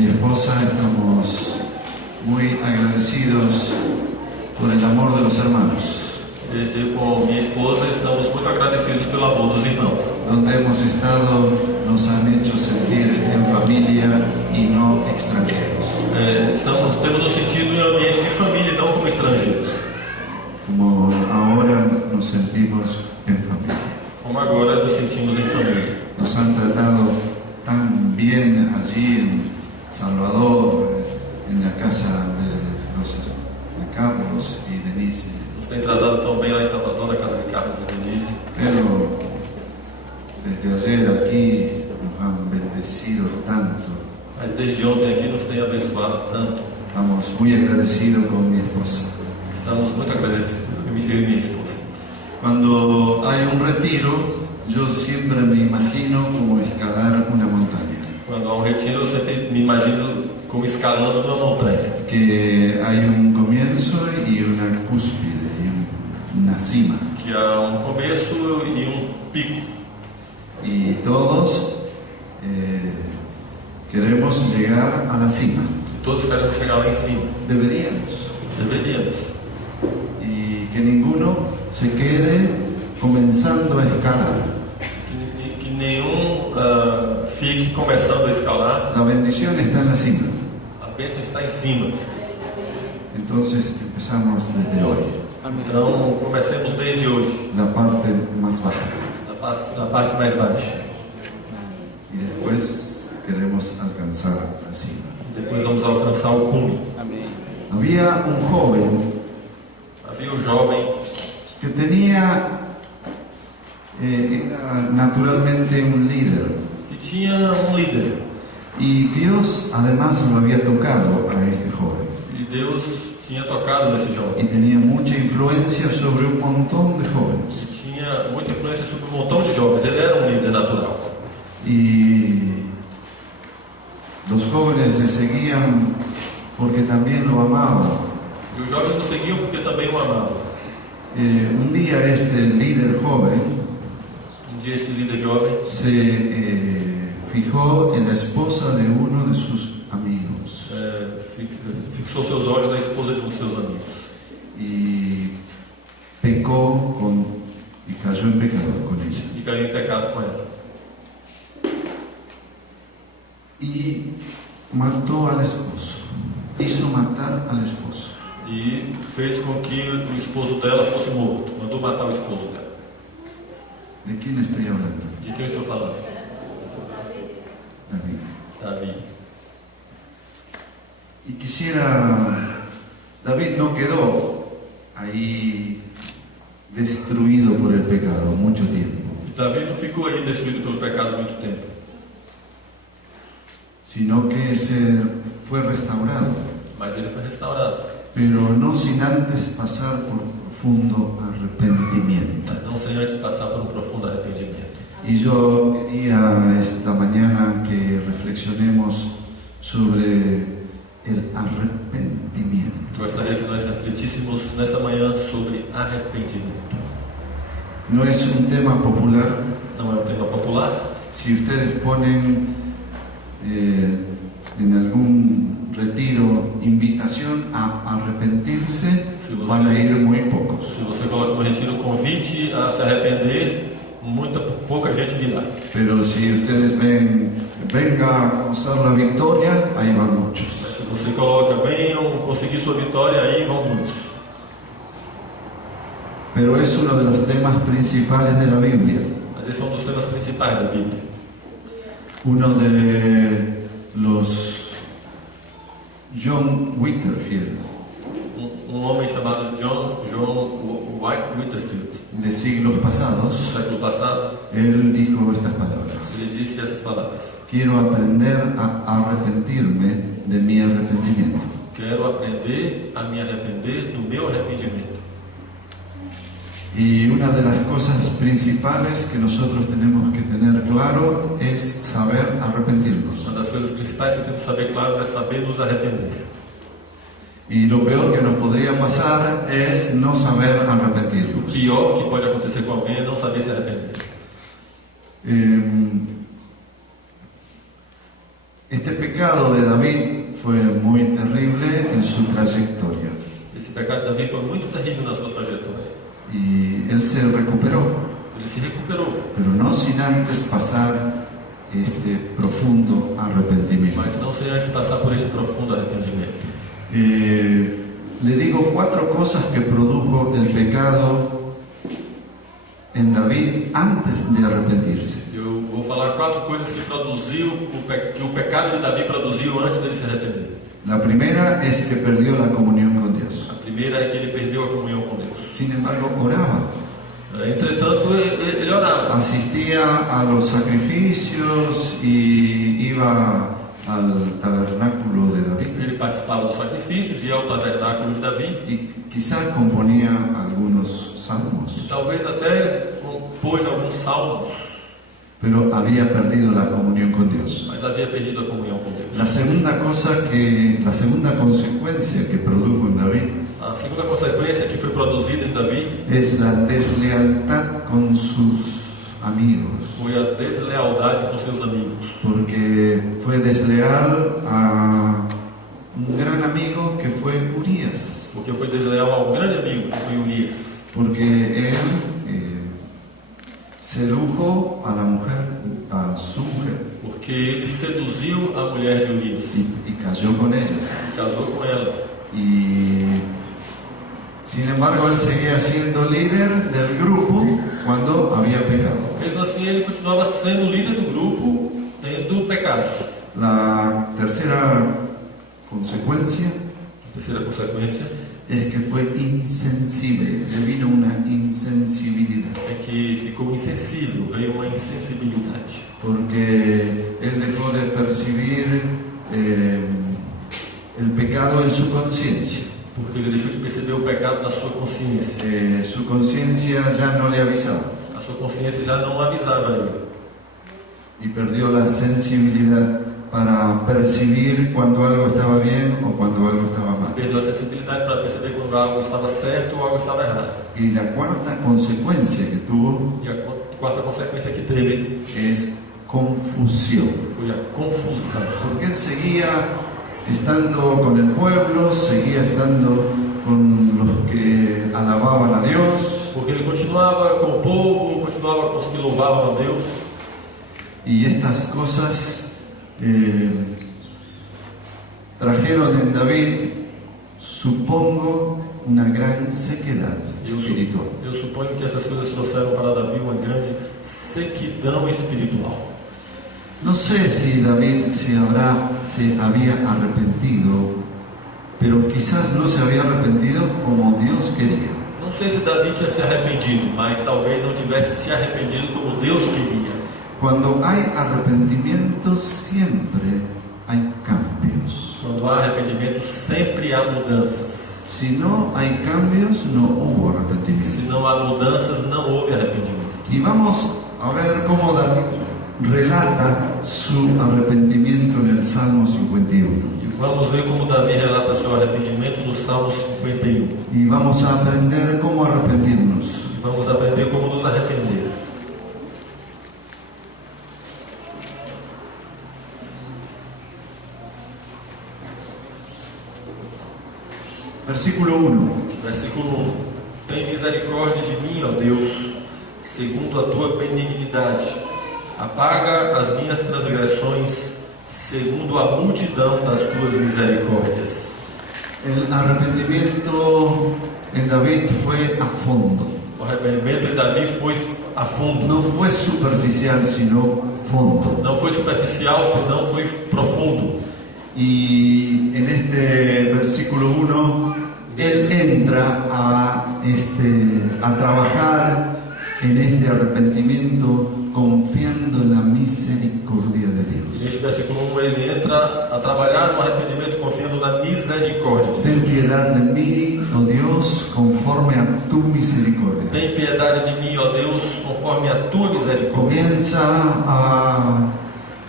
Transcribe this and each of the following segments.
mi esposa estamos muy agradecidos por el amor de los hermanos. Eu com minha esposa estamos muito agradecidos pelo amor dos irmãos. Donde hemos estado nos han hecho sentir en familia y no extranjeros. Temos nos sentido em ambiente de família e não como estrangeiros. Como ahora nos sentimos en familia. Como agora nos sentimos em família. Nos han tratado tan bien allí en Salvador, en la casa de Carlos y Denise. Nos tem tratado tão bem lá em Salvador, na casa de Carlos e Denise. Pero desde ayer aquí nos han bendecido tanto. Mas desde ontem aqui nos tem abençoado tanto. Estamos muy agradecidos con mi esposa. Estamos muito agradecidos, eu e minha esposa. Cuando hay un retiro, yo siempre me imagino como escalar una montaña. Quando há retiro, eu sempre me imagino como escalando uma montanha. Que hay un comienzo y una cúspide, y una cima. Que há começo e pico. Y todos queremos llegar a la cima. Todos queremos chegar lá em cima. Deberíamos. Y que ninguno se quede comenzando a escalar. Que nenhum fique começando a escalar. La bendición está en la cima. A bênção está em cima. Entonces empezamos desde hoy. Então comecemos desde hoje. La parte más baja. Na parte mais baixa. Y después queremos alcanzar la cima. Depois vamos alcançar o cume. Había un joven. Havia um jovem que tenía, era naturalmente un líder. Que tinha líder. Y Dios además lo había tocado a este joven. E Deus tinha tocado nesse jovem. Y tenía mucha influencia sobre un montón de jóvenes. Tinha muita influência sobre um montão de jovens. Ele era um líder natural. Y los jóvenes le seguían porque también lo amaban. E os jovens o seguiam porque também o amavam. Un día este líder joven dia esse líder jovem se fijó en la esposa de uno de sus amigos. Fixou seus olhos na esposa de um de seus amigos. Y pecó y cayó en pecado con ella. E caiu em pecado com ela. Y mató al esposo. Hizo matar al esposo. E fez com que o esposo dela fosse morto. Mandou matar o esposo dela. ¿De quién estoy hablando? De quem eu estou falando? David. Y David no quedó ahí destruido por el pecado mucho tiempo. Davi não ficou aí destruído pelo pecado muito tempo. Sino que fue restaurado. Mas ele foi restaurado. Pero no sin antes pasar por profundo arrepentimiento. Não sem antes passar por profundo arrependimento. Y yo quería esta mañana que reflexionemos sobre el arrepentimiento. Gostaria que nós refletíssemos nesta manhã sobre arrependimento. No es un tema popular. Não é um tema popular. Si ustedes ponen en algún retiro invitación a arrepentirse, van a ir muy pocos. Se você coloca no retiro convite a se arrepender, pouca gente virá. Pero si ustedes ven, venga a gozar la victoria, ahí van muchos. Mas se você coloca, venham conseguir sua vitória, aí vão muitos. Pero es uno de los temas principales de la Biblia. Mas esse é dos temas principais da Bíblia. Uno de los John Whitfield, homem chamado John Whitfield, de siglos pasados, do século passado, él dijo estas palabras. Ele disse essas palavras: quiero aprender a arrepentirme de mi arrepentimiento. Quero aprender a me arrepender do meu arrependimento. Y una de las cosas principales que nosotros tenemos que tener claro es saber arrepentirnos. Uma das coisas principais que temos que saber claro é saber nos arrepender. Y lo peor que nos podría pasar es no saber arrepentirnos. O pior que pode acontecer com alguém é não saber se arrepender. Este pecado de David su trayectoria. Esse pecado de Davi foi muito terrível na sua trajetória. Y él se recuperó, Ele se recuperou, pero no sin antes pasar este profundo arrepentimiento. mas não sem antes passar por este profundo arrependimento. Le digo 4 cosas que produjo el pecado en David antes de arrepentirse. Eu vou falar 4 coisas que que o pecado de Davi produziu antes dele se arrepender. La primera es que perdió la comunión con Dios. A primeira é que ele perdeu a comunhão com Deus. Sin embargo, oraba, Entretanto, ele orava. asistía a los sacrificios y iba al tabernáculo de David. Ele participava dos sacrifícios, ia ao tabernáculo de Davi. Y quizá componía algunos salmos, Talvez até compôs alguns salmos, pero había perdido la comunión con Dios. mas havia perdido a comunhão com Deus. La segunda consecuencia que produjo en David A segunda consequência que foi produzida em Davi es la deslealtad con sus amigos, foi a deslealdade com seus amigos. porque fue desleal a un gran amigo que fue Urías, Porque foi desleal ao grande amigo que foi Urias. porque él sedujo a la mujer, a su mujer, Porque ele seduziu a mulher de Urias y cayó con ella. e casou com ela. Y sin embargo él seguía siendo líder del grupo cuando había pecado. Mesmo assim, ele continuava sendo líder do grupo, tendo pecado. La tercera consecuencia A terceira consequência es que fue insensible, le vino una insensibilidad, é que ficou insensível, veio uma insensibilidade. porque él dejó de percibir el pecado en su conciencia. Porque ele deixou de perceber o pecado na sua consciência. Su conciencia ya no le avisaba A sua consciência já não avisava ele. y perdió la sensibilidad para percibir cuando algo estaba bien o cuando algo estaba mal. Perdeu a sensibilidade para perceber quando algo estava certo ou algo estava errado. Y la cuarta consecuencia que tuvo E a quarta consequência que teve es confusión, foi a confusão. porque él seguía estando con el pueblo, seguía estando con los que alababan a Dios, Porque ele continuava com o povo, continuava com os que louvavam a Deus. y estas cosas trajeron en David, supongo, una gran sequedad espiritual. Eu suponho que essas coisas trouxeram para Davi uma grande sequidão espiritual. No sé si David se había arrepentido, pero quizás no se había arrepentido como Dios quería. Não sei se Davi tinha se arrependido, mas talvez não tivesse se arrependido como Deus queria. Cuando hay arrepentimiento siempre hay cambios. Quando há arrependimento, sempre há mudanças. Si no hay cambios, no hubo Se arrepentimiento. não há mudanças, não houve arrependimento. Y vamos a ver cómo David relata su arrepentimiento en el Salmo 51. E vamos ver como Davi relata seu arrependimento no Salmo 51. Y vamos a aprender cómo arrepentirnos. E vamos aprender como nos arrepender. Versículo 1. Versículo 1. Tem misericórdia de mim, ó Deus, segundo a tua benignidade. Apaga as minhas transgressões, segundo a multidão das tuas misericórdias. El arrepentimiento en David fue a fondo. O arrependimento de Davi foi a fundo. No fue superficial, sino fondo. Não foi superficial, senão foi profundo. Y en este versículo 1, él entra a trabajar en este arrepentimiento confiando en la misericordia de Dios. Neste versículo 1 ele entra a trabalhar no arrependimento confiando na misericórdia de Ten Deus. piedad de mí, oh Dios, conforme a tu misericordia. Tem piedade de mim, ó Deus, conforme a tua misericórdia. Comienza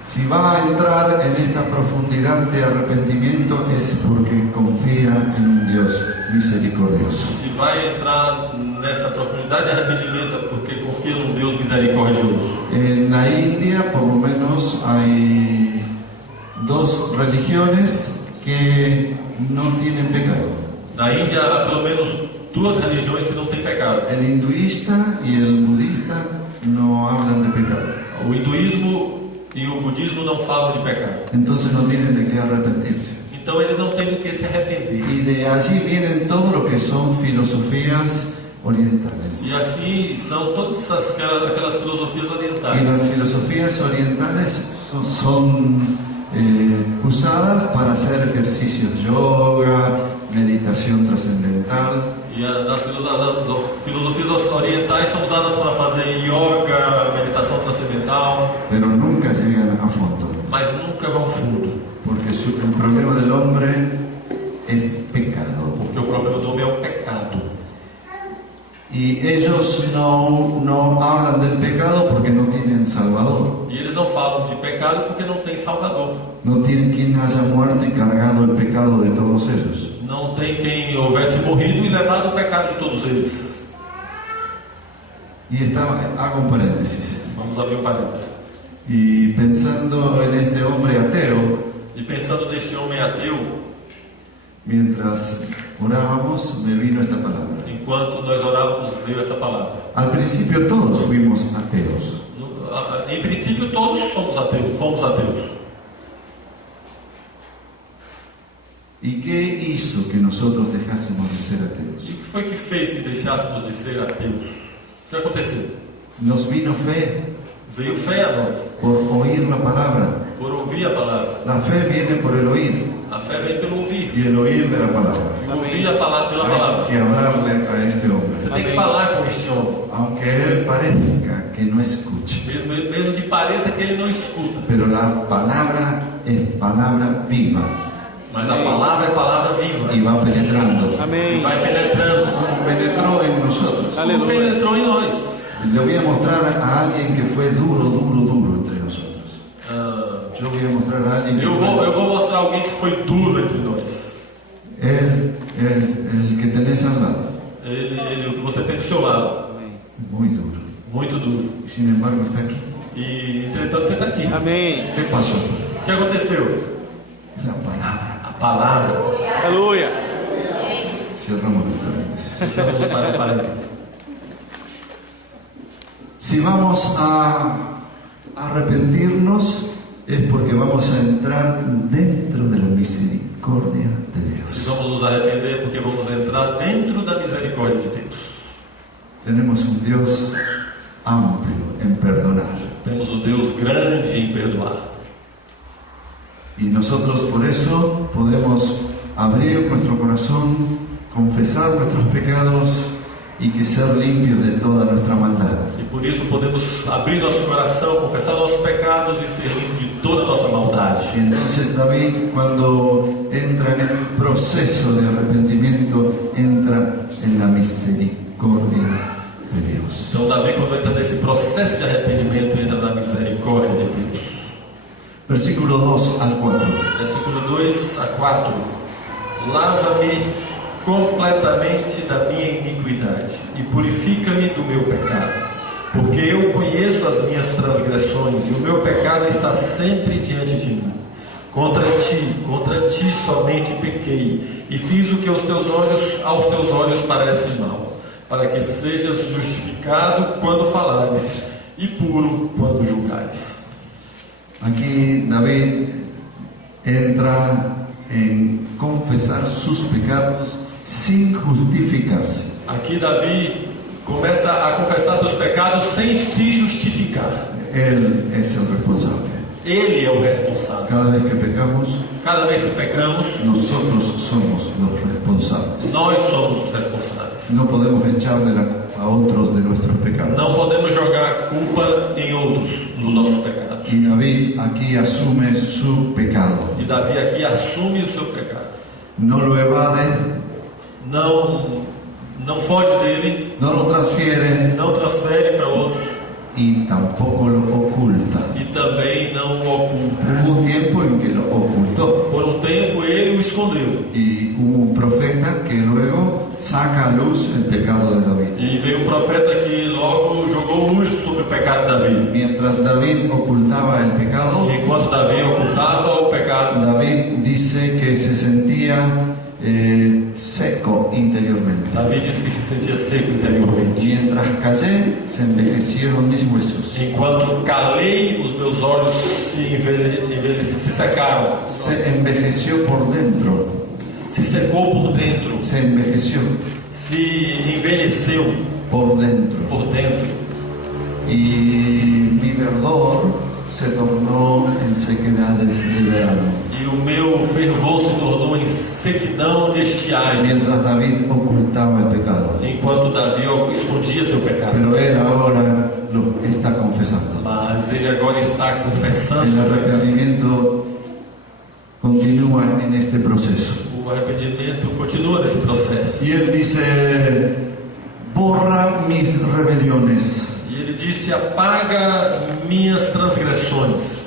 si va a entrar en esta profundidad de arrepentimiento es porque confía en un Dios misericordioso. Se vai entrar nessa profundidade de arrependimento é porque confia num Deus misericordioso. En la India, por lo menos, hay dos religiones que no tienen pecado. Na Índia há pelo menos 2 religiões que não têm pecado. El hinduista y el budista no hablan de pecado. O hinduísmo e o budismo não falam de pecado. Entonces no tienen de qué arrepentirse. Então eles não têm do que se arrepender. Y de allí vienen todo lo que son filosofías orientales. E assim são todas aquelas filosofias Y las orientais. filosofías orientales son usadas para hacer ejercicios de yoga, meditación trascendental. E as filosofias orientais são usadas para fazer yoga, meditação transcendental, Pero nunca llegan a fondo, mas nunca vão fundo. porque el problema del hombre es pecado. Porque o problema do homem é o pecado. Y ellos no hablan del pecado porque no tienen Salvador. E eles não falam de pecado porque não tem Salvador. No tienen quien haya muerto y cargado el pecado de todos ellos. Não tem quem houvesse morrido e levado o pecado de todos eles. Y hago un paréntesis. Vamos abrir um parênteses. Y pensando en este hombre ateo, E pensando neste homem ateu, mientras orábamos, me vino esta palabra. enquanto nós orávamos, veio essa palavra. Al principio todos fuimos ateos. Em princípio, todos fomos ateus. ¿Y qué hizo que nosotros dejásemos de ser E ateos? o que foi que fez que deixássemos de ser ateus? O que aconteceu? Nos vino fe Veio fé a nós, por oír la palabra. por ouvir a palavra. La fe viene por el oír A fé vem pelo ouvir. y el oír de la palabra. E ouvir a palavra pela Hay palavra. que hablarle a este Você hombre, tem que falar com este homem. aunque él parezca que no escuche. Mesmo que pareça que ele não escuta. Pero la palabra es palabra viva Mas a palavra é palavra viva. y va penetrando. E Amém. vai penetrando. Penetró en nosotros. Como penetrou em nós. Le voy a mostrar a alguien que fue duro entre nosotros. Ah, Yo voy a mostrar a alguien que eu fue vou mostrar alguém que foi duro entre nós. el que tenés al lado, Ele, o que você tem do seu lado. muy duro. Muito duro. Y sin embargo está aquí. E, entretanto, você está aqui. Amém. ¿Qué pasó? O que aconteceu? La palabra. A palavra. Aleluia. Cerramos el paréntesis. Fechamos para parênteses. Si vamos a arrepentirnos es porque vamos a entrar dentro de la misericordia de Se Dios. vamos nos arrepender, porque vamos entrar dentro da misericórdia de Deus. Tenemos un Dios amplio en perdonar. Temos um Deus grande em perdoar. Y nosotros por eso podemos abrir nuestro corazón, confesar nuestros pecados y que ser limpios de toda nuestra maldad. E por isso podemos abrir nosso coração, confessar nossos pecados e ser limpos de toda a nossa maldade. Y entonces David, cuando entra en el proceso de arrepentimiento, entra en la misericordia de Dios. Então Davi, quando entra nesse processo de arrependimento, entra na misericórdia de Deus. Versículo 2 al 4. Versículo 2 a 4. Lava-me completamente da minha iniquidade e purifica-me do meu pecado, porque eu conheço as minhas transgressões e o meu pecado está sempre diante de mim. Contra ti somente pequei e fiz o que aos teus olhos parece mal, para que sejas justificado quando falares e puro quando julgares. Aquí David entra en confesar sus pecados sin justificarse. Aqui Davi começa a confessar seus pecados sem se justificar. Él es el responsable. Ele é o responsável. Cada vez que pecamos, Cada vez que pecamos, nosotros somos los responsables. nós somos os responsáveis. No podemos echarle a otros de nuestros pecados. Não podemos jogar culpa em outros dos nossos pecados. Y David aquí asume su pecado. E Davi aqui assume o seu pecado. No lo evade, Não foge dele, no lo transfiere não transfere para outros y tampoco lo oculta. e também não o oculta. Hubo un tiempo en que lo ocultó. Por um tempo ele o escondeu. Y hubo un profeta que luego saca a luz el pecado de David. E veio um profeta que logo jogou luz sobre o pecado de Davi. Mientras David ocultaba el pecado, E enquanto Davi ocultava o pecado, David dice que se sentía Davi disse que se sentia seco interiormente. Mientras callé, se envejecieron mis huesos. Enquanto calei, os meus olhos se secaram. Se envejeció por dentro. Se secou por dentro. Se envejeció Se envelheceu por dentro. por dentro. Y mi verdor se tornó en sequedades de verano. E o meu fervor se tornou em sequidão de estiagem. Mientras David ocultaba el pecado. Enquanto Davi escondia seu pecado. Pero él ahora lo está confesando. Mas ele agora está El confessando. arrepentimiento continúa en este proceso. O arrependimento continua nesse processo. Y él dice: borra mis rebeliones. E ele disse: apaga minhas transgressões.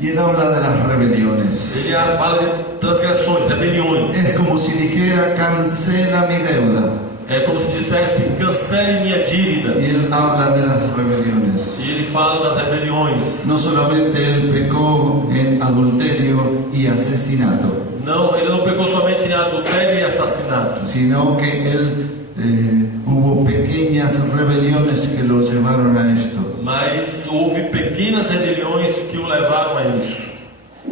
Y él habla de las rebeliones. Ele fala de transgressões, rebeliões. Es como si dijera: cancela mi deuda. É como se dissesse: cancele minha dívida. Y él habla de las rebeliones. E ele fala das rebeliões. No solamente él pecó en adulterio y asesinato, Não, ele não pecou somente em adultério e assassinato, sino que él hubo pequeñas rebeliones que lo llevaron a esto. mas houve pequenas rebeliões que o levaram a isso.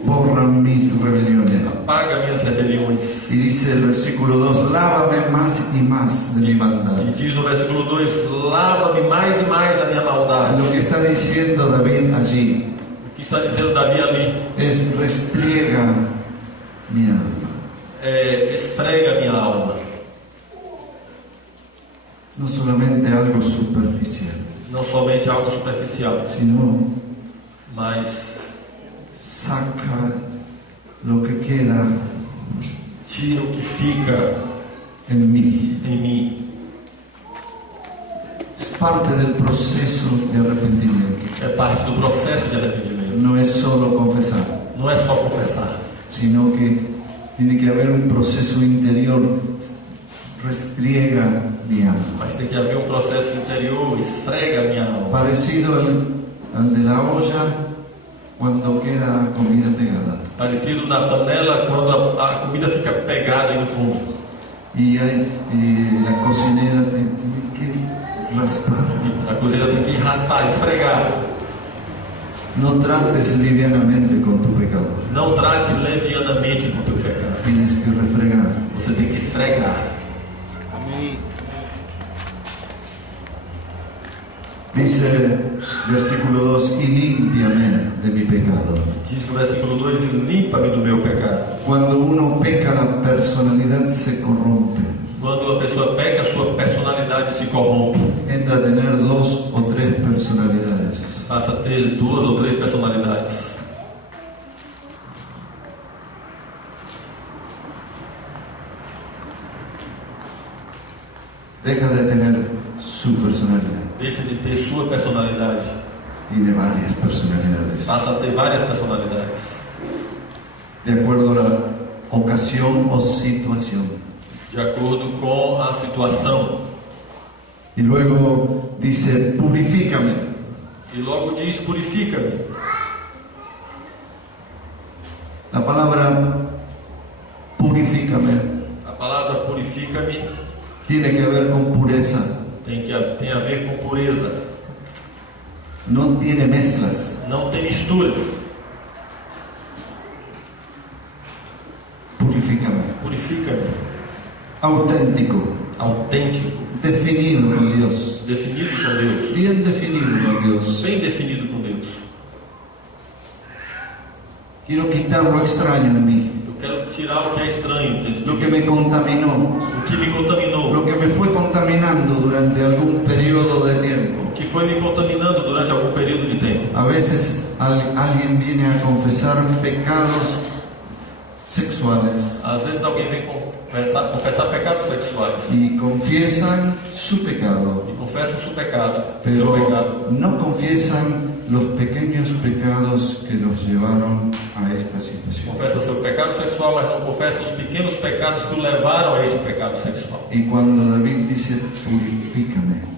Borra mis rebeliones. Apaga minhas rebeliões. Y dice el versículo 2: lávame más y más de mi maldad. E diz no versículo 2: lava-me mais e mais da minha maldade. Lo que está diciendo David allí O que está dizendo Davi ali es: restriega mi alma. esfrega minha alma. No solamente algo superficial, Não somente algo superficial, sino mas saca lo que queda tira o que fica en mí. em mim. Es parte del proceso de arrepentimiento. É parte do processo de arrependimento. No es solo confesar, Não é só confessar, sino que tiene que haber un proceso interior. Restriega mi alma. mas tem que haver um processo interior, esfrega minha alma. Parecido al de la olla cuando queda comida pegada. Parecido na panela quando a comida fica pegada aí no fundo. Y la cocinera tiene que raspar. A cozinha tem que raspar, esfregar. No trates livianamente con tu pecado. Não trate levianamente com o teu pecado. Tienes que refregar. Você tem que esfregar. Dice versículo 2: y límpiame de mi pecado. Diz no versículo 2: limpa-me do meu pecado. Cuando uno peca, la personalidad se corrompe. Quando a pessoa peca, a sua personalidade se corrompe. Entra a tener 2 o 3 personalidades. Passa a ter 2 ou 3 personalidades. Deja de tener su personalidad. Deixa de ter sua personalidade. Tiene varias personalidades. Passa a ter várias personalidades. De acuerdo a la ocasión o situación. De acordo com a situação. Y luego dice: purifícame. E logo diz: purifica-me. La palabra purifícame A palavra purifica-me tiene que ver con pureza. tem a ver com pureza. No tiene mezclas. Não tem misturas. Purifícame. Purifica-me. Auténtico. Autêntico. Definido con Dios. Definido com Deus. Bien definido con Dios. Bem definido com Deus. Quiero quitar lo extraño en mí. Eu quero tirar o que é estranho dentro de Lo que mí. me contaminó. O que me contaminou. Lo que me fue contaminando durante algún periodo de tiempo. O que foi me contaminando durante algum período de tempo. A veces alguien viene a confesar pecados sexuales Às vezes alguém vem confessar pecados sexuais. y confiesan su pecado, E confessa o seu pecado. Seu pecado. pero no confiesan los pequeños pecados que los llevaron a esta situación. Confessa seu pecado sexual, mas não confessa os pequenos pecados que o levaram a este pecado sexual. Y cuando David dice purifícame,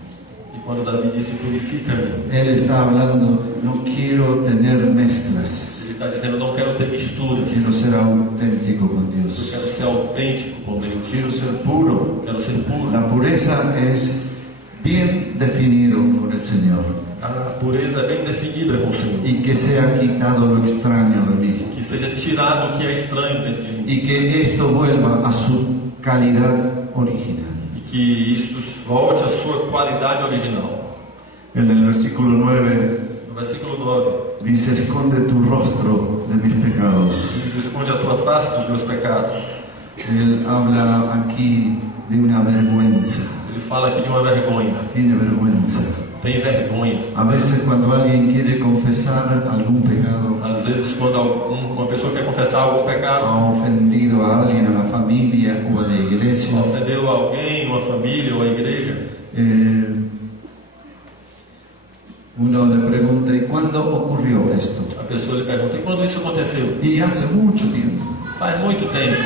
E quando Davi disse purifica-me, él está hablando: no quiero tener mezclas, ele está dizendo: não quero ter misturas. quiero ser auténtico con Eu Dios. quero ser autêntico com Deus. quiero ser puro. quero ser puro. La pureza es bien definido por el Señor. A pureza é bem definida com o Senhor. Y que sea quitado lo extraño de mí. Que seja tirado o que é estranho dentro de mim. Y que esto vuelva a su calidad original. E que isto volte à sua qualidade original. En el versículo 9 No versículo 9, dice: esconde tu rostro de mis pecados. diz: esconde a tua face dos meus pecados. Él habla aquí de una vergüenza. Ele fala aqui de uma vergonha. Tiene vergüenza. Tem vergonha. A veces cuando alguien quiere confesar algún pecado, Às vezes, quando uma pessoa quer confessar algum pecado, ha ofendido a alguien, a la familia o a la iglesia, ofendeu alguém, uma família ou a igreja, uno le pregunta: ¿y cuándo ocurrió esto? a pessoa lhe pergunta: e quando isso aconteceu? Y hace mucho tiempo. Faz muito tempo.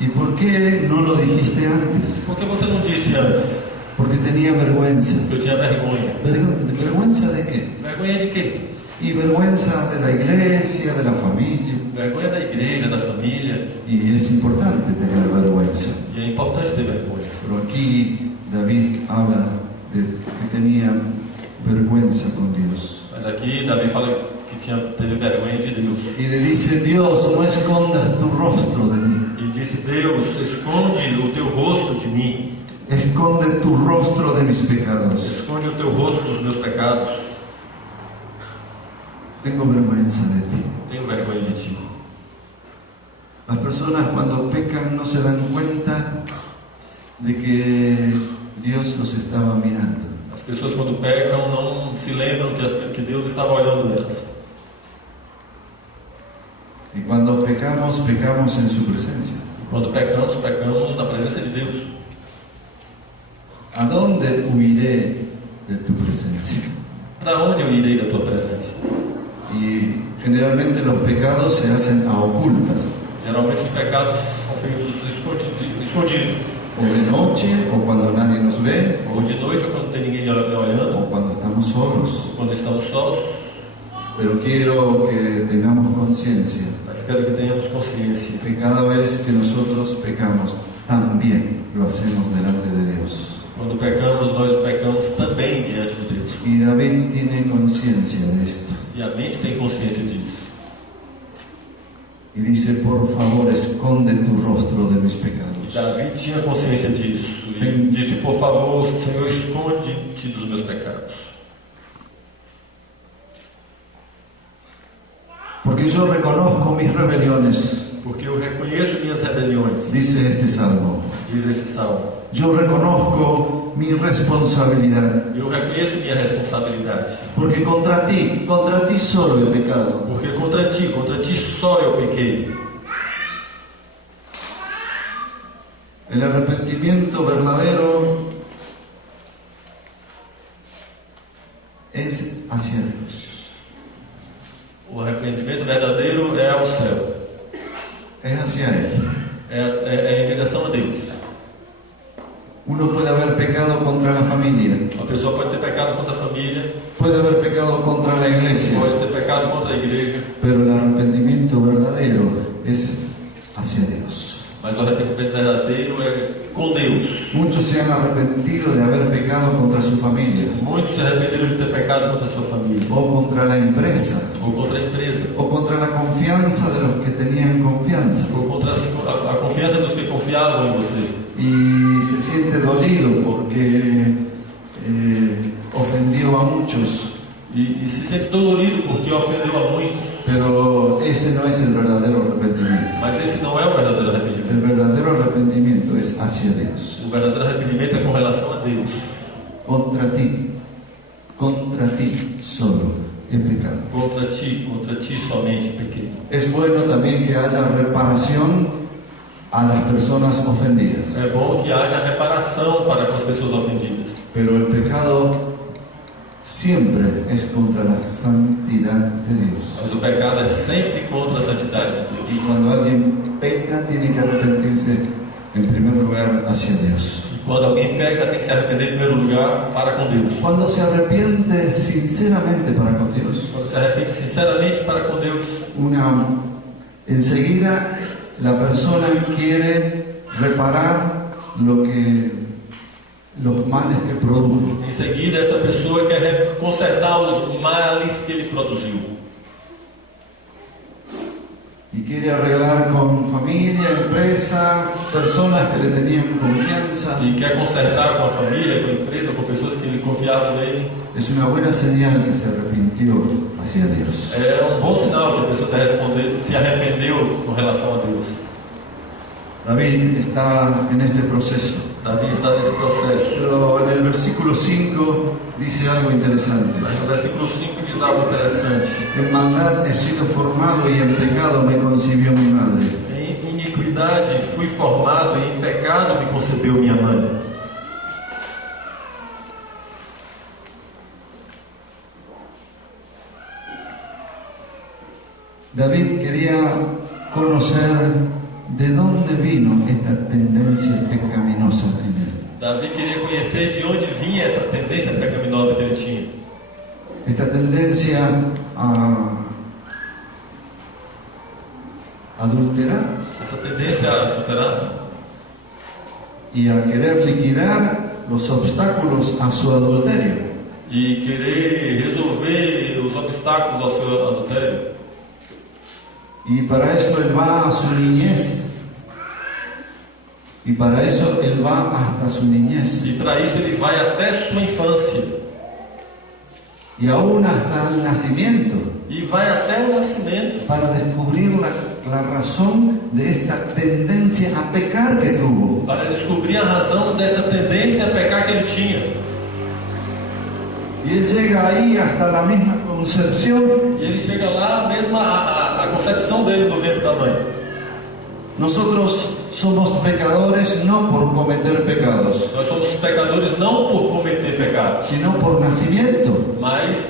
¿Y por qué no lo dijiste antes? Por que você não disse antes? Porque tenía vergüenza. Porque eu tinha vergonha. ¿Vergüenza de qué? Vergonha de quê? Y vergüenza de la iglesia, de la familia. Vergonha da igreja, da família. Y es importante tener vergüenza. E é importante ter vergonha. Pero aquí David habla de que tenía vergüenza con Dios. Mas aqui Davi fala que teve vergonha de Deus. Y le dice: Dios, no escondas tu rostro de mí. E disse: Deus, esconde o teu rosto de mim. Esconde tu rostro de mis pecados. Esconde o teu rosto dos meus pecados. Tengo vergüenza de ti. Tenho vergonha de ti. Las personas cuando pecan no se dan cuenta de que Dios los estaba mirando. As pessoas, quando pecam, não se lembram que Deus estava olhando elas. Y cuando pecamos, pecamos en su presencia. E quando pecamos, pecamos na presença de Deus. ¿A dónde huiré de tu presencia? Para onde eu irei da tua presença? Y generalmente los pecados se hacen a ocultas, Geralmente os pecados são feitos escondidos. o de noche, o cuando nadie nos ve, Ou de noite, ou quando não tem ninguém olhando, o cuando estamos solos. ou quando estamos sós. Pero quiero que tengamos conciencia Mas quero que tenhamos consciência que cada vez que nosotros pecamos, también lo hacemos delante de Dios. quando pecamos, nós pecamos também diante de Deus. Y David tiene conciencia de esto. E a mente tem consciência disso. Y dice: por favor, esconde tu rostro de mis E pecados. Davi tinha consciência disso. E disse: por favor, Senhor, esconde-te dos meus pecados. Porque yo reconozco mis rebeliones, Porque eu reconheço minhas rebeliões, dice este salmo. diz esse salmo. Yo reconozco mi responsabilidad. Eu reconheço minha responsabilidade. Porque contra ti solo he pecado. Porque contra ti só eu pequei. El arrepentimiento verdadero es hacia Dios. O arrependimento verdadeiro é ao céu. Es hacia Él. É em direção a Deus. Uno puede haber pecado contra la familia, Uma pessoa pode ter pecado contra a família, puede haber pecado contra la iglesia, pode ter pecado contra a igreja, pero el arrepentimiento verdadero es hacia Dios. mas o arrependimento verdadeiro é com Deus. Muchos se han arrepentido de haber pecado contra su familia, Muitos se arrependeram de ter pecado contra a sua família, o contra la empresa, ou contra a empresa, o contra la confianza de los que tenían confianza, ou contra a confiança dos que confiavam em você. y se siente dolido porque ofendió a muchos, E se sente dolorido porque ofendeu a muitos. pero ese no es el verdadero arrepentimiento. Mas esse não é o verdadeiro arrependimento. El verdadero arrepentimiento es hacia Dios. O verdadeiro arrependimento é com relação a Deus. Contra ti solo he pecado. Contra ti somente pequei. Es bueno también que haya reparación a las personas ofendidas, É bom que haja reparação para com as pessoas ofendidas. pero el pecado siempre es contra la santidad de Dios. Mas o pecado é sempre contra a santidade de Y Deus. cuando alguien peca, tiene que arrepentirse en primer lugar hacia Dios. E quando alguém peca, tem que se arrepender em primeiro lugar para com Deus. Cuando se arrepiente sinceramente para con Dios, Quando se arrepende sinceramente para com Deus, enseguida la persona quiere reparar los males que produjo. Em seguida, essa pessoa quer consertar os males que ele produziu. Y quiere arreglar con familia, empresa, personas que le tenían confianza. E quer consertar com a família, com a empresa, com pessoas que confiavam nele. Es una buena señal que se arrepintió hacia Dios. É bom sinal que a pessoa se arrependeu com relação a Deus. David está en este proceso. Davi está nesse processo. Pero en el versículo 5 dice algo interesante. Mas no versículo 5 diz algo interessante. En maldad he sido formado y en pecado me concibió mi madre. Em iniquidade fui formado e em pecado me concebeu minha mãe. David quería conocer de dónde vino esta tendencia pecaminosa en él. Davi queria conhecer de onde vinha essa tendência pecaminosa que ele tinha. Esta tendencia a adulterar Essa tendência a adulterar y a querer liquidar los obstáculos a su adulterio. e querer resolver os obstáculos ao seu adultério. Y para eso él va a su niñez. Y para eso él va hasta su niñez. E para isso ele vai até sua infância. Y aún hasta el nacimiento. E vai até o nascimento. Para descubrir la razón de esta tendencia a pecar que tuvo. Para descobrir a razão dessa tendência a pecar que ele tinha. Y él llega ahí hasta la misma concepción. E ele chega lá, mesmo a concepção dele no ventre da mãe. Nosotros somos pecadores no por cometer pecados, Nós somos pecadores não por cometer pecado, sino por nacimiento. mas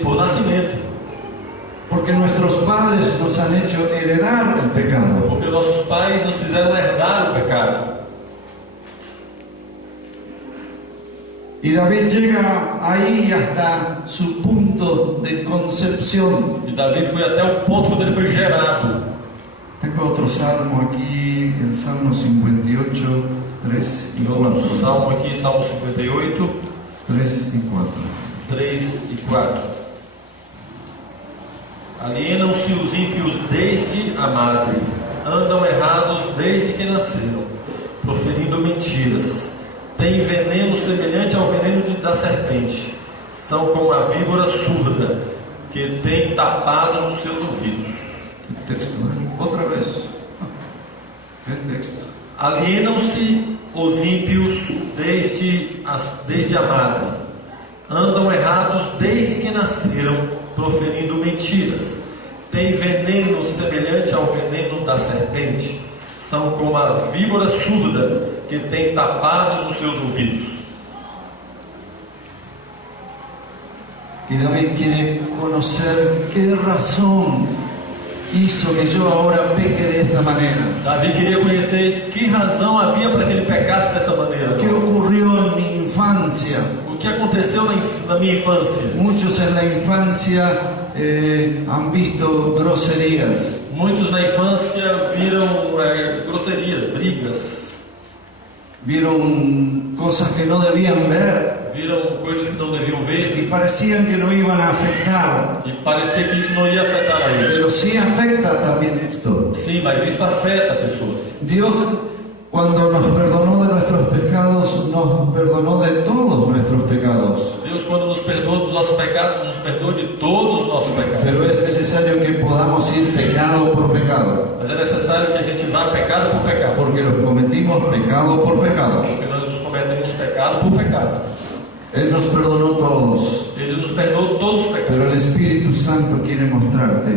por nascimento. Porque nuestros padres nos han hecho heredar el pecado. Porque nossos pais nos fizeram herdar o pecado. Y David llega ahí hasta su punto de concepción. E Davi foi até o ponto quando ele foi gerado. Tengo otro salmo aquí, el Salmo 58, 3 y 4. Salmo aqui, Salmo 58, 3 y 4. 3 e 4. Alienam-se os ímpios desde a madre, andam errados desde que nasceram, proferindo mentiras. Têm veneno semelhante ao veneno da serpente. São como a víbora surda, que tem tapados os seus ouvidos. El texto, otra vez. El texto. Alienam-se os ímpios desde a madre. Andam errados desde que nasceram, proferindo mentiras. Têm veneno semelhante ao veneno da serpente. São como a víbora surda, que tem tapados os seus ouvidos. Que David quiere conocer qué razón hizo que yo ahora peque de esta manera. Davi queria conhecer que razão havia para que ele pecasse dessa maneira. ¿Qué ocurrió en mi infancia? O que aconteceu na minha infância? Muchos en la infancia han visto groserías. Muitos na infância viram grosserias, brigas. Vieron cosas que no debían ver Viram coisas que não deviam ver. y parecían que no iban a afectar. E parecia que isso não ia afetar a eles. Pero sí afecta también esto. Sim, mas isso afeta a pessoa. Dios, cuando nos perdonó de nuestros pecados, nos perdonó de todos nuestros pecados. Deus, quando nos perdoa dos nossos pecados, nos perdoa de todos os nossos pecados. Pero es necesario que podamos ir pecado por pecado. Mas é necessário que a gente vá pecado por pecado. Porque los cometimos pecado por pecado. Porque nós nos cometemos pecado por pecado. Él nos perdonó todos. Ele nos perdoou todos os pecados. Pero el Espíritu Santo quiere mostrarte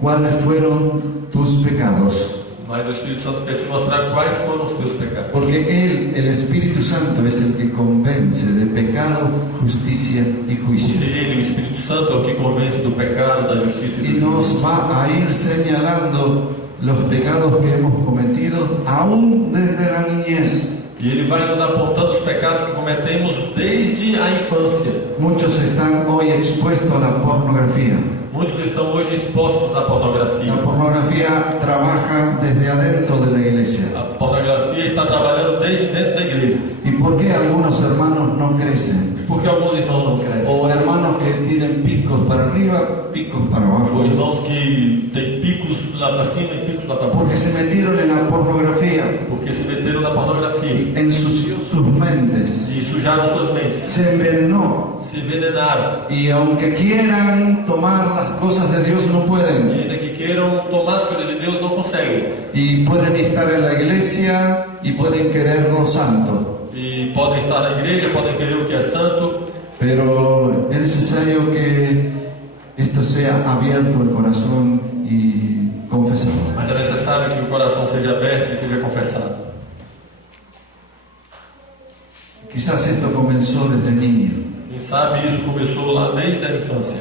cuáles fueron tus pecados. Mas o Espírito Santo quer te mostrar quais foram os teus pecados. Porque Él, el Espíritu Santo, es el que convence de pecado, justicia y juicio. Porque Ele, o Espírito Santo, é o que convence do pecado, da justiça e Y do nos juízo. va a ir señalando los pecados que hemos cometido aún desde la niñez. E Ele vai nos apontando os pecados que cometemos desde a infância. Muchos están hoy expuestos a la pornografía. Muitos estão hoje expostos à pornografia. La pornografía trabaja desde adentro de la iglesia. A pornografia está trabalhando desde dentro da igreja. ¿Y por qué algunos hermanos no crecen? Porque alguns irmãos não crescem. O hermanos que tienen picos para arriba, picos para abajo. Ou irmãos que têm picos lá para cima e picos lá para baixo. Porque se metieron en la pornografía, Porque se meteram na pornografia. ensució sus mentes, E sujaram suas mentes. se envenenó. Se envenenaram. Y aunque quieran tomar las cosas de Dios, no E pueden. ainda que queiram tomar as coisas de Deus, não conseguem. Y pueden estar en la iglesia y pueden querer lo santo. E podem estar na igreja, podem querer o que é santo. Pero es necesario que esto sea abierto el corazón y confesado. Mas é necessário que o coração seja aberto e seja confessado. Quizás esto comenzó desde niño. Quem sabe isso começou lá desde a infância.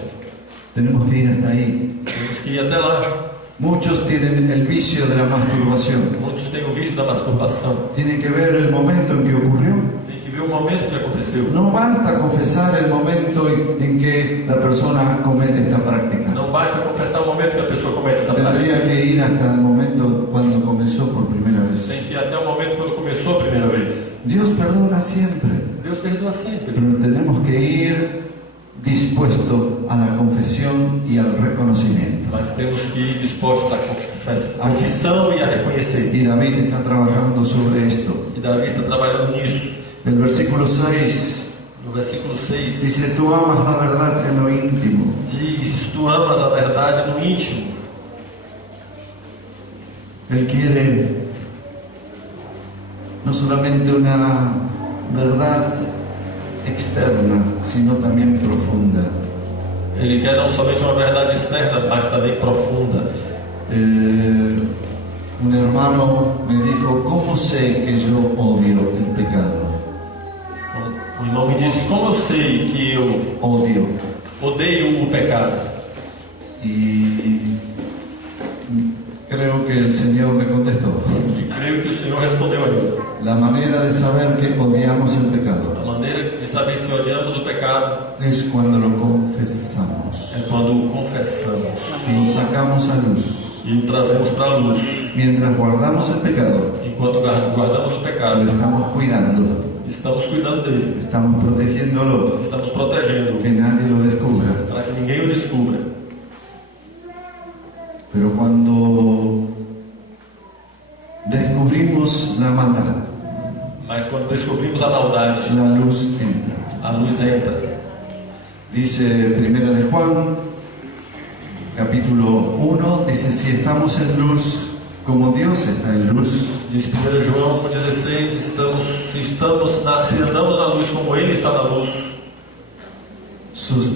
Tenemos que ir hasta ahí. Temos que ir até lá. Muchos tienen el vicio de la masturbación. Muitos têm o vício da masturbação. Tiene que ver el momento en que ocurrió. Tem que ver o momento que aconteceu. No basta confesar el momento en que la persona comete esta práctica. Não basta confessar o momento que a pessoa comete essa prática. Tendría que ir hasta el momento cuando comenzó por primera vez. Tem que ir até o momento quando começou a primeira vez. Dios perdona siempre, Deus perdoa sempre. pero tenemos que ir dispuesto a la confesión y al reconocimiento. Mas temos que ir dispostos à confissão e a reconhecer. Y David está trabajando sobre esto. E Davi está trabalhando nisso. El versículo 6 No versículo 6 dice: tú amas la verdad en lo íntimo. diz: tu amas a verdade no íntimo. Él quiere no solamente una verdad externa, sino también profunda. Ele quer não somente uma verdade externa, mas também profunda. Un hermano me dijo: ¿cómo sé que yo odio el pecado? O irmão me disse: como eu sei que eu Odio. odeio o pecado? Y creo que el Señor me contestó. E creio que o Senhor respondeu a ele. La manera de saber que odiamos el pecado A maneira de saber se odiamos o pecado es cuando lo confesamos, é quando o confessamos lo sacamos a luz. e o trazemos para a luz. Mientras guardamos el pecado, Enquanto guardamos o lo pecado, estamos cuidando, estamos cuidando dele, estamos protegiéndolo, estamos protegendo que nadie lo descubra. para que ninguém o descubra. Pero cuando descubrimos la maldad, Mas quando descobrimos a maldade, la luz entra. a luz entra. Dice 1 de Juan, capítulo 1, dice: si estamos en luz, como Dios está en luz, Diz 1 João 1,16: se andamos na luz como Ele está na luz,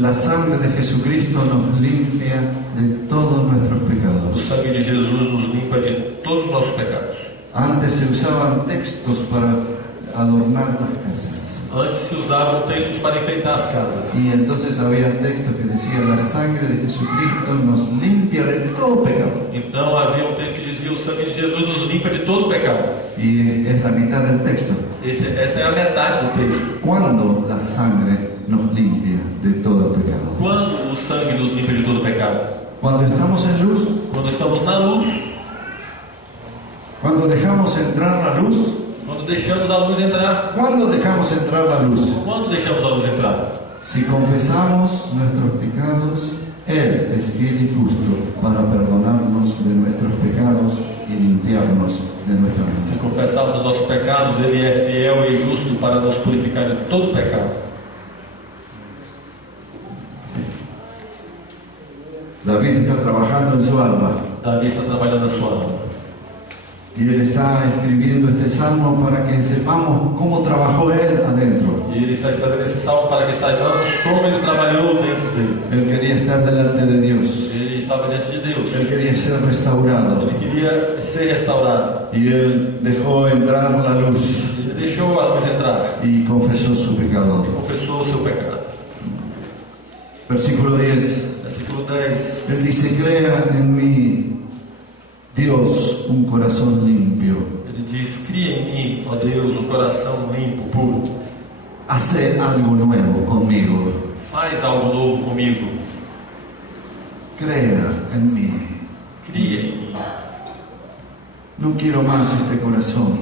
la sangre de Jesucristo nos limpia de todos nuestros o pecados. sangue de Jesus nos limpa de todos os nossos pecados. Antes se usaban textos para adornar las casas. Antes se usavam textos para enfeitar as casas. Y entonces había textos que decían: la sangre de Jesucristo nos limpia de todo pecado. Então havia um texto que dizia: o sangue de Jesus nos limpa de todo pecado. Y es la mitad del texto. Esta é a metade do texto. ¿Cuándo la sangre nos limpia de todo pecado? Quando o sangue nos limpa de todo pecado? Cuando estamos en luz, Quando estamos na luz, cuando dejamos entrar la luz. quando deixamos a luz entrar. ¿Cuándo dejamos entrar la luz? Quando deixamos a luz entrar? Si confesamos nuestros pecados, Él es fiel y justo para perdonarnos de nuestros pecados y limpiarnos de nuestra Se maldad. confessarmos os nossos pecados, Ele é fiel e justo para nos purificar de todo pecado. David está trabajando en su alma Davi está trabalhando na sua alma. y él está escribiendo este salmo para que sepamos cómo trabajó Él adentro. E ele está escrevendo esse salmo para que saibamos como ele trabalhou dentro dele. Él quería estar delante de Dios. Ele estava diante de Deus. Él quería ser restaurado Ele queria ser restaurado. y Él dejó entrar la luz Ele deixou a luz entrar y confesó su pecado. e confessou o seu pecado. Versículo 10. Versículo 10. Él dice: crea en mí, Dios, un corazón limpio. Ele diz: cria em mim, ó Deus, um coração limpo, puro. Hace algo nuevo conmigo. Faz algo novo comigo. crea en mí. Cria em mim. No quiero más este corazón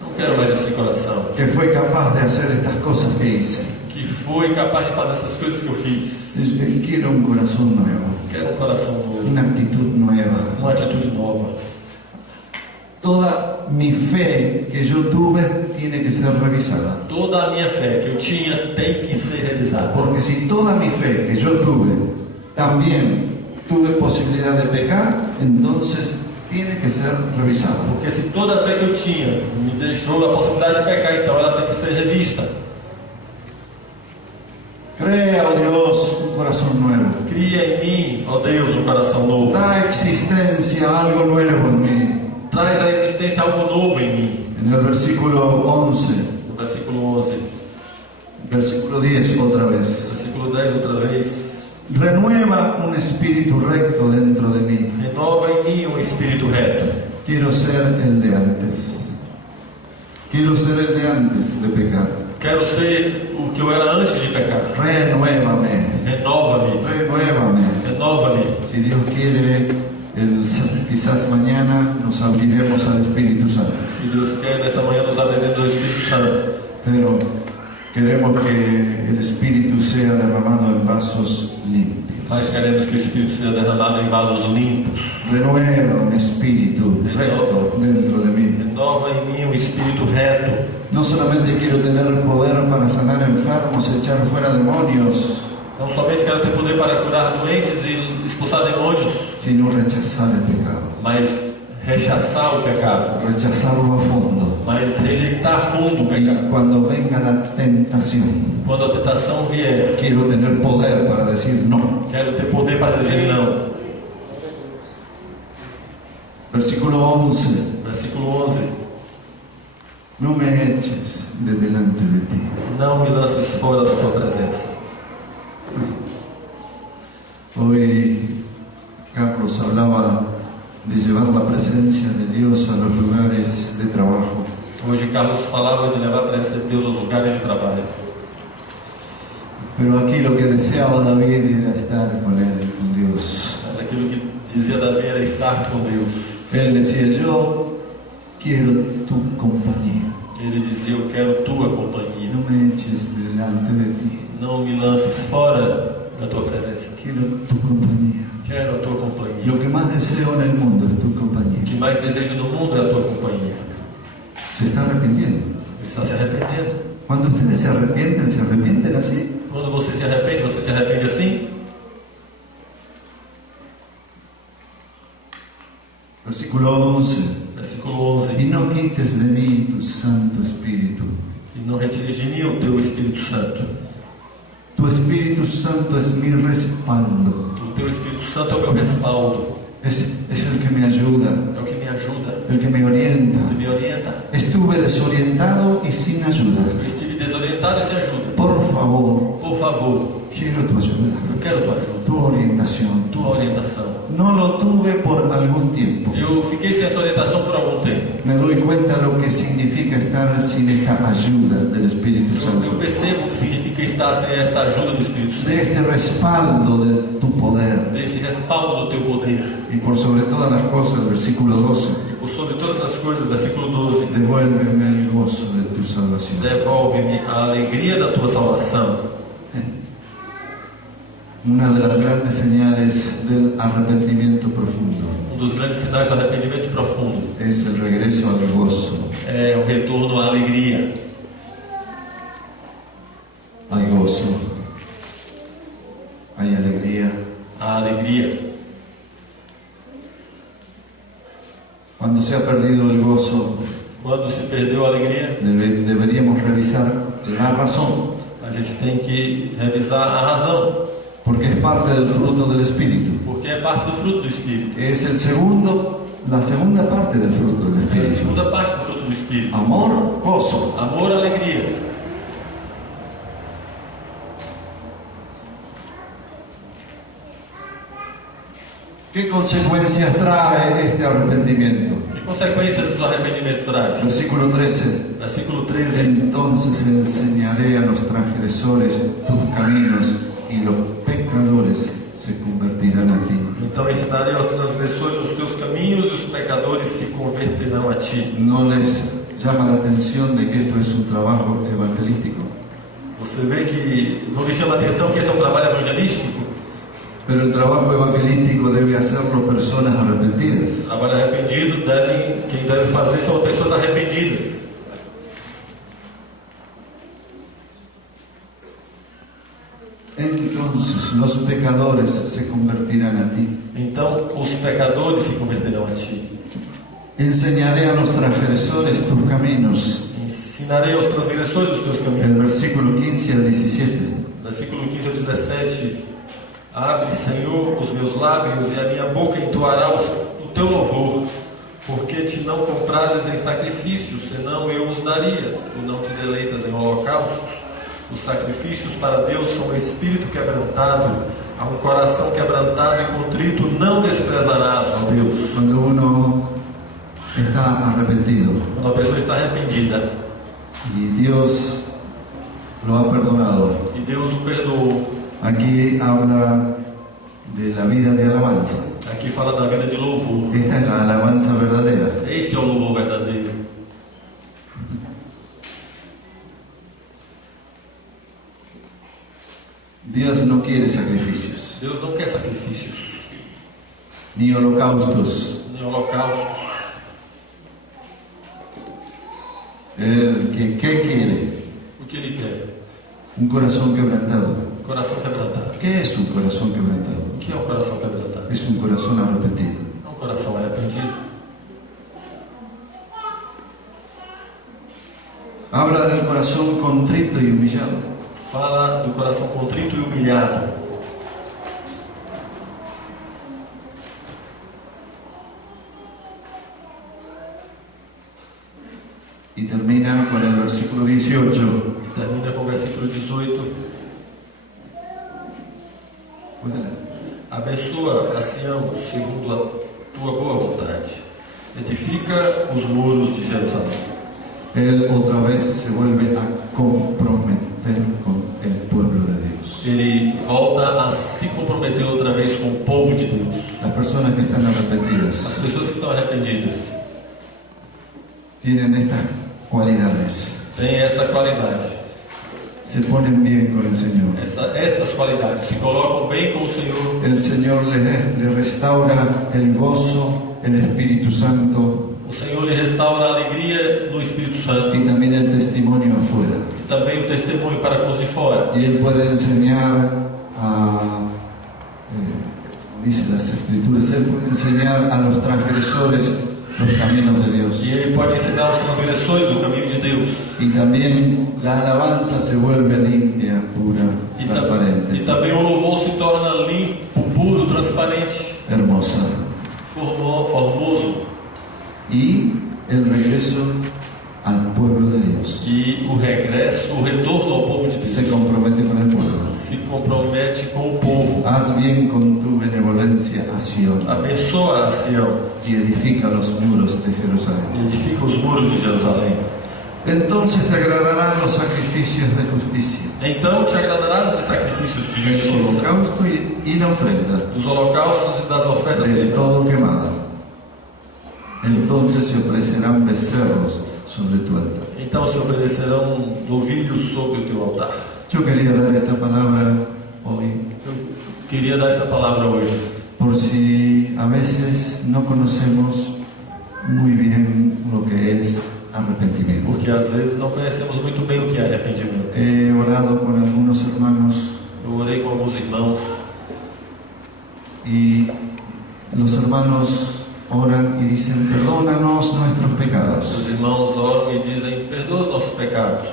Não quero mais esse coração que fue capaz de hacer estas cosas que hice. que foi capaz de fazer essas coisas que eu fiz. Quiero un corazón nuevo, Quero um coração novo, una actitud nueva. uma atitude nova. Toda mi fe que yo tuve tiene que ser revisada. Toda a minha fé que eu tinha tem que ser realizada. Porque si toda mi fe que yo tuve también tuve posibilidad de pecar, entonces tiene que ser revisada. Porque se toda a fé que eu tinha me deixou a possibilidade de pecar, então ela tem que ser revista. Crea, oh Dios, un corazón nuevo. Cria em mim, ó Deus, um coração novo. Da existencia a algo nuevo en mí. Traz à existência algo novo em mim. En el versículo 11, No versículo 11, versículo 10 otra vez. versículo 10 outra vez. Renueva un espíritu recto dentro de mí. Renova em mim um espírito reto. Quiero ser el de antes. Quiero ser el de antes de pecar. Quero ser o que eu era antes de pecar. Renuévame. Renova-me. Renuévame. Renova-me. Si Dios quiere, quizás mañana nos abriremos al Espíritu Santo. Se Deus quer, nesta manhã nos abriremos ao Espírito Santo. Pero queremos que el Espíritu sea derramado en vasos limpios. Mas queremos que o Espírito seja derramado em vasos limpos. Renueva un espíritu recto dentro de mí. Renova em mim um espírito reto. No solamente quiero tener poder para sanar enfermos, echar fuera demonios, Não somente quero ter poder para curar doentes e expulsar demônios, sino rechazar el pecado, mas rechaçar o pecado, rechazarlo a fondo. mas rejeitar a fundo o Y pecado. cuando venga la tentación, Quando a tentação vier, quiero tener poder para decir no. quero ter poder para dizer não. Versículo 11. Versículo 11. No me eches de delante de ti. Não me lances fora da tua presença. Hoy Carlos hablaba de llevar la presencia de Dios a los lugares de trabajo. Hoje Carlos falava de levar a presença de Deus aos lugares de trabalho. Pero aquí lo que deseaba David era estar con él, con Dios. Mas aquilo que dizia Davi era estar com Deus. Él decía, yo quiero tu compañía. Ele dizia, eu quero tua companhia. No me eches delante de ti. Não me lances fora da tua presença. Quiero tu compañía. Quero a tua companhia. Lo que más deseo en el mundo es tu O compañía. que mais desejo no mundo é a tua companhia. Se está arrepintiendo. Ele está se arrependendo. Cuando ustedes se arrepienten así. Quando você se arrepende assim? Versículo 11. Versículo 11. Y no quites de mí tu Santo Espíritu. E não retires de mim o teu Espírito Santo. Tu Espíritu Santo es mi respaldo. O teu Espírito Santo é o meu respaldo. Es el que me ayuda, É o que me ajuda. el que me orienta. Que me orienta. Estuve desorientado y sin ayuda. Eu estive desorientado e sem ajuda. Por favor, Por favor, quiero tu ayuda, eu quero tua ajuda. tu orientación. Tua orientação. No lo tuve por algún tiempo. Eu fiquei sem essa orientação por algum tempo. Me doy cuenta lo que significa estar sin esta ayuda del Espíritu Eu Santo, percebo o que significa estar sem esta ajuda do Espírito Santo. de este respaldo de tu poder. Desse respaldo do teu poder. Y por sobre todas las cosas, versículo 12, E por sobre todas as coisas, versículo 12. devuélveme el gozo de tu salvación. Devolve-me a alegria da tua salvação. Una de las grandes señales del arrepentimiento profundo Dos grandes sinais do arrependimento profundo es el regreso al gozo. é o retorno à alegria. Hay gozo, hay alegría. A alegria. Cuando se ha perdido el gozo, Quando se perdeu a alegria, deberíamos revisar la razón, a gente tem que revisar a razão, porque es parte del fruto del Espíritu. porque é parte do fruto do Espírito. Es la segunda parte del fruto del É a Espíritu. segunda parte do fruto do Espírito. Amor, gozo. Amor, alegria. ¿Qué consecuencias trae este arrepentimiento? Que consequências do arrependimento traz? Versículo 13. Versículo 13. Entonces enseñaré a los transgresores tus caminos y los pecadores se convertirán. convertirán a ti. Então ensinarei aos transgressores os teus caminhos e os pecadores se converterão a ti. ¿No les llama la atención de que esto es un trabajo evangelístico? Você vê que não lhe chama a atenção que esse é um trabalho evangelístico? Pero el trabajo evangelístico debe hacerlo personas arrepentidas. Trabalho arrependido, quem deve fazer são pessoas arrependidas. Entonces los pecadores se convertirán a ti. Então os pecadores se converterão a ti. Enseñaré a los transgresores tus caminos. Ensinarei aos transgressores os teus caminhos. El versículo 15 al 17. Versículo 15 a 17. Abre, Senhor, os meus lábios e a minha boca entoará o teu louvor, porque te não comprases em sacrifícios, senão eu os daria. Tu não te deleitas em holocaustos. Os sacrifícios para Deus são um espírito quebrantado, a um coração quebrantado e contrito não desprezarás, ó Deus. Cuando uno está arrepentido Quando a pessoa está arrependida y Dios lo ha perdonado, e Deus o perdoou, aquí habla de la vida de alabanza. aqui fala da vida de louvor. Esta es la alabanza verdadera. Este é o louvor verdadeiro. Dios no quiere sacrificios, Deus não quer sacrifícios, ni holocaustos. nem holocaustos. ¿Qué quiere? O que Ele quer? Un corazón quebrantado. Coração quebrantado. ¿Qué es un corazón quebrantado? O que é um coração quebrantado? Es un corazón arrepentido. É um coração arrependido. Habla del corazón contrito y humillado. Fala do coração contrito e humilhado. Y termina con el versículo 18. E termina com o versículo 18. Puede leer. Abençoa a Sião segundo a tua boa vontade. Edifica os muros de Jerusalém. Él otra vez se vuelve a comprometer con el pueblo de Dios. Ele volta a se comprometer outra vez com o povo de Deus. Las personas que están As arrepentidas pessoas que estão arrependidas tienen estas cualidades. têm esta qualidade. Se ponen bien con el Señor. Estas qualidades se colocam bem com o Senhor. El Señor le restaura el gozo, el Espíritu Santo O Senhor lhe restaura a alegria no Espírito Santo y también el testimonio afuera. e também o testemunho para com os de fora. Y Él puede enseñar dice las Escrituras, Él puede enseñar a los transgresores los caminos de Dios. E Ele pode ensinar aos transgressores o caminho de Deus. Y también la alabanza se vuelve limpia, pura, E transparente, também o louvor se torna limpo, puro, transparente, hermosa. formoso. Y el regreso al pueblo de Dios. E o retorno ao povo de Deus. Se compromete con el pueblo. Se compromete com o povo. Haz bien con tu benevolencia a Sion Abençoa a Sião y edifica los muros de e Jerusalén. edifica os muros de Jerusalém. Entonces te agradarán los sacrificios de justicia, Então te agradarás de sacrifícios de el justiça, holocausto y la ofrenda, dos holocaustos e das ofertas de todo queimadas. quemada. Entonces se ofrecerán becerros sobre tu altar. Então se oferecerão novilhos sobre o teu altar. Yo quería dar esta palabra hoy, Eu queria dar essa palavra hoje, por si a veces no conocemos muy bien lo que es arrepentimiento. porque às vezes não conhecemos muito bem o que é arrependimento. He orado con algunos hermanos Eu orei com alguns irmãos y los hermanos oran y dicen, perdónanos nuestros pecados. Os irmãos oram e dizem: perdoa os nossos pecados.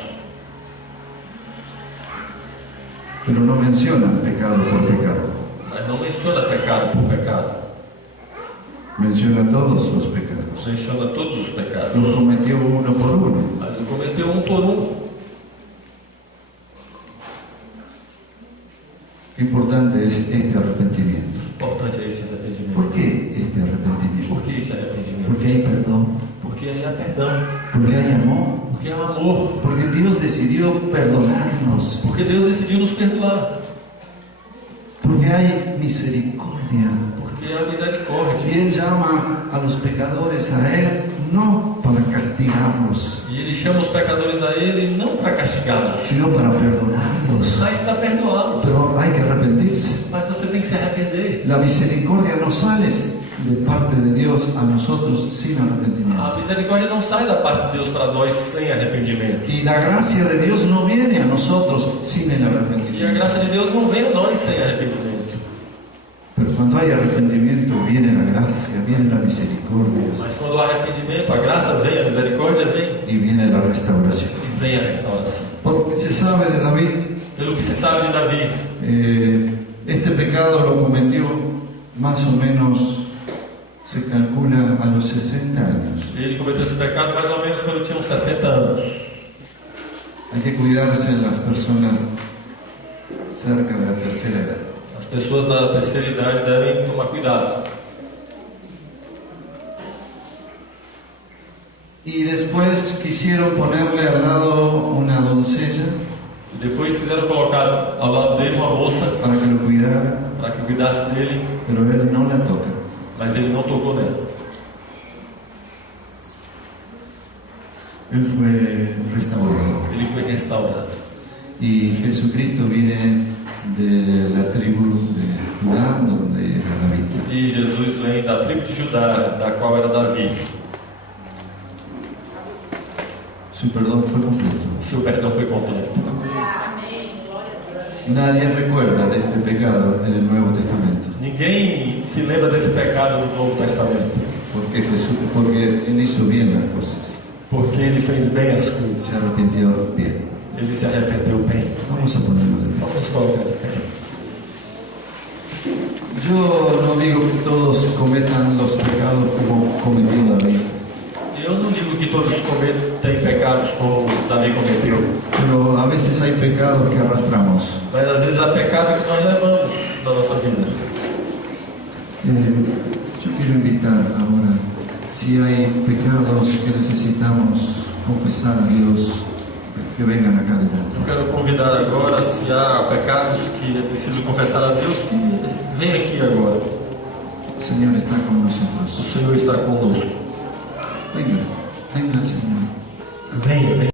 Pero no mencionan pecado por pecado, Mas não menciona pecado por pecado. menciona todos los pecados. Menciona todos os pecados. Los cometió uno por uno. Mas ele cometeu um por um. Qué importante es este arrepentimiento. Importante é esse arrependimento. ¿Por qué este arrepentimiento? Por que esse arrependimento? Porque hay perdón, Porque aí há perdão. porque hay amor, Porque há amor. porque Dios decidió perdonarnos, Porque Deus decidiu nos perdoar. porque hay misericordia. misericordia. Porque a misericórdia. Y Él llama a los pecadores a Él no para castigarlos, E Ele chama os pecadores a Ele não para castigá-los, sino para perdonarlos. mas para perdoá-los. Pero hay que arrepentirse. Mas você tem que se arrepender. La misericordia no sale de parte de Dios a nosotros sin arrepentimiento. A misericórdia não sai da parte de Deus para nós sem arrependimento. Y la gracia de Dios no viene a nosotros sin el E a arrepentimiento. graça de Deus não vem a nós sem arrependimento. Pero cuando hay arrepentimiento viene la gracia, viene la misericordia Mas quando há arrependimento, a graça vem, a misericórdia vem y viene la restauración. e vem a restauração. Porque se sabe de David, Pelo que se sabe de Davi, este pecado lo cometió más o menos, se calcula, a los 60 años. ele cometeu esse pecado mais ou menos quando tinha uns 60 anos. Hay que cuidarse de las personas cerca de la tercera edad. As pessoas da terceira idade devem tomar cuidado. Y después quisieron ponerle al lado una doncella E depois fizeram colocar ao lado dele uma moça para que lo cuidara, para que cuidasse dele, pero él no la toca. mas ele não tocou nela. Él fue restaurado. Ele foi restaurado. Y Jesucristo viene de la tribu de Judá, donde era David. E Jesus vem da tribo de Judá, da qual era Davi. Su perdón fue completo. Seu perdão foi completo. Nadie recuerda de este pecado en el Nuevo Testamento, Ninguém se lembra desse pecado no Novo Testamento, porque Él hizo bien las cosas, porque ele fez bem as coisas. se arrepintió bien. Ele se arrependeu bem. Vamos a ponernos de pie. Vamos colocar de pé. Yo no digo que todos cometan los pecados como cometió David, Eu não digo que todos cometem pecados como Davi cometeu, pero a veces hay pecados que arrastramos. mas às vezes há pecado que nós levamos na nossa vida. Yo quiero invitar ahora, si hay pecados que necesitamos confesar a Dios, que vengan acá adelante. Eu quero convidar agora, se há pecados que é preciso confessar a Deus, que venha aqui agora. El Señor está con O nosotros. Senhor está conosco. Venga, venga, Señor. Venha, venha.